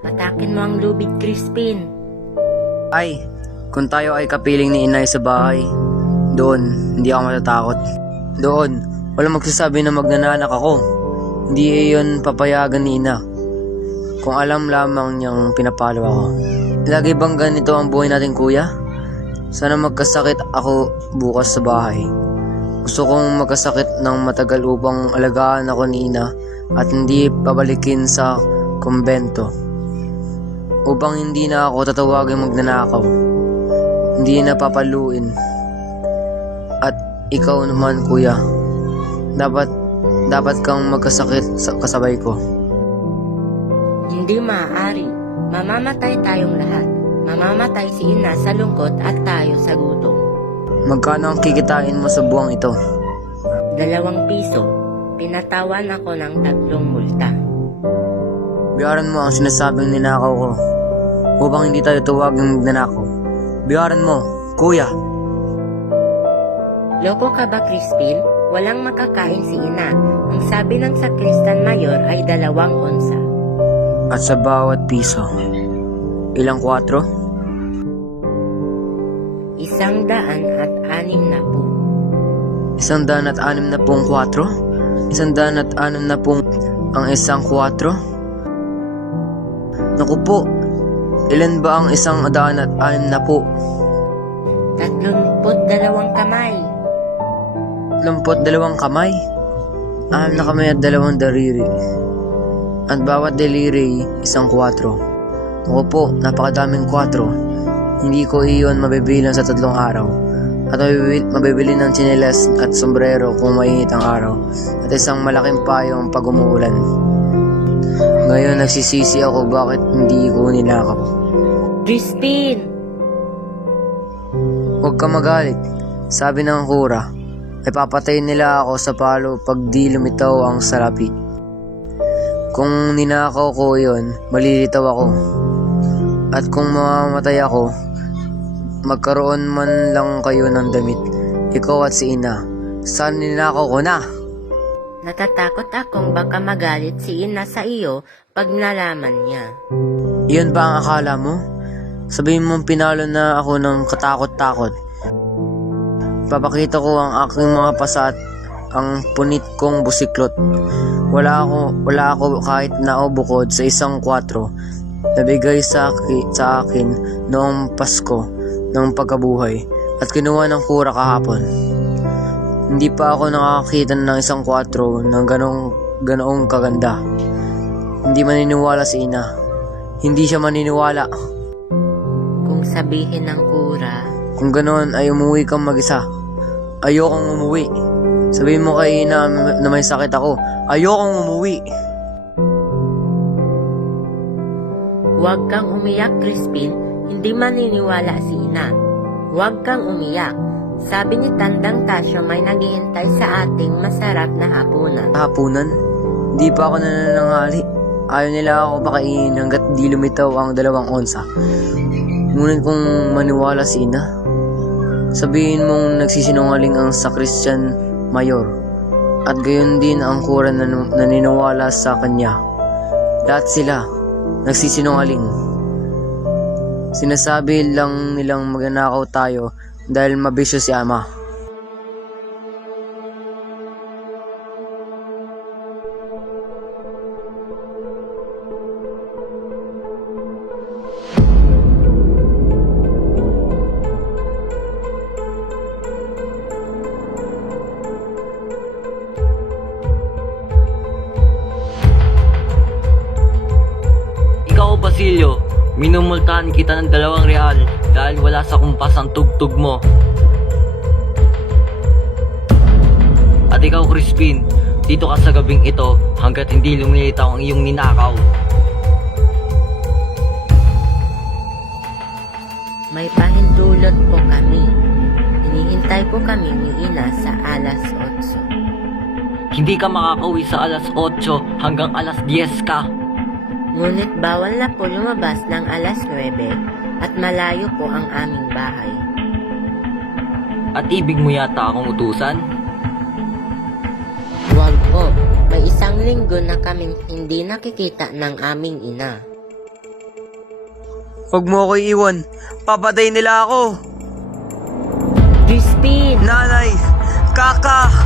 Patakin mo ang lubid, Crispin. Ay, kung tayo ay kapiling ni inay sa bahay, doon, hindi ako matatakot. Doon, walang magsasabi na magnananak ako. Hindi iyon papayagan ni ina. Kung alam lamang niyang pinapalo ako. Lagi bang ganito ang buhay natin, kuya? Sana magkasakit ako bukas sa bahay. Gusto kong magkasakit ng matagal upang alagaan ako ni ina at hindi pabalikin sa kumbento. Upang hindi na ako tatawagin magnanakaw. Hindi na papaluin. At ikaw naman, kuya, dapat kang magkasakit kasabay ko. Hindi maaari. Mamamatay tayong lahat. Mamamatay si ina sa lungkot at tayo sa gutom. Magkano ang kikitain mo sa buwang ito? 2 piso. Pinatawan ako ng 3 multa. Biyaran mo ang sinasabing ninakaw ko upang hindi tayo tuwaging magnanakaw. Biyaran mo, kuya. Loko ka ba, Crispin? Walang makakain si ina. Ang sabi ng sakristan mayor ay 2 onsa. At sa bawat piso, ilang 4? 160. 164? 160 ang isang 4? Naku po, ilan ba ang 160? 32 kamay. 32 kamay? 6 na kamay at 2 daliri. At bawat daliri, isang 4. Naku po, napakadaming 4. Hindi ko iyon mabibilang sa 3 araw. At mabibili ng tsinelas at sombrero kung mainit ang araw. At isang malaking payong pag umuulan. Ngayon nagsisisi ako bakit hindi ko ninakaw. Crispin! Huwag ka magalit. Sabi ng kura, ay papatayin nila ako sa palo pag di lumitaw ang salapi. Kung ninakaw ko yon, malilitaw ako. At kung mamamatay ako, magkaroon man lang kayo ng damit, ikaw at si ina. Saan ninakaw ko na? Natatakot akong baka magalit si ina sa iyo pag nalaman niya. Iyon ba ang akala mo? Sabihin mong pinalo na ako ng katakot-takot. Papakita ko ang aking mga pasa at ang punit kong busiklot. Wala ako kahit na bukod sa isang 4 na bigay sa akin noong Pasko ng pagkabuhay at kinuha ng kura kahapon. Hindi pa ako nakakita ng isang 4 ng ganoong kaganda. Hindi maniniwala si ina. Hindi siya maniniwala. Kung sabihin ng kura, Kung ganoon ay umuwi kang mag-isa. Ayokong umuwi. Sabihin mo kay ina na may sakit ako. Ayokong umuwi. huwag kang umiyak, Crispin. Hindi maniniwala si ina. Huwag kang umiyak. Sabi ni Tandang Tasyo may naghihintay sa ating masarap na hapunan. Hapunan? Di pa ako nanananghali. Ayaw nila ako pakainin hanggat di lumitaw ang 2 onsa. Ngunit kung maniwala si ina, sabihin mong nagsisinungaling ang sakristan mayor at gayon din ang kura na naniniwala sa kanya. Lahat sila nagsisinungaling. Sinasabi lang nilang magnanakaw tayo dahil mabisyo si ama. Ikaw, Basilio, minumultahan kita ng 2 real dahil wala sa kumpas ang tugtog mo. At ikaw, Crispin, dito ka sa gabing ito hanggat hindi lumilitaw ang iyong ninakaw. May pahintulot po kami. Hinihintay po kami ni ina sa 8:00. Hindi ka makakauwi sa 8:00 hanggang 10:00 ka. Ngunit bawal na po lumabas ng 9:00 at malayo po ang aming bahay. At ibig mo yata akong utusan? Huwag po, may 1 linggo na kaming hindi nakikita ng aming ina. Huwag mo ako iiwan. Papatay nila ako. Crispin! Nanay! Kaka!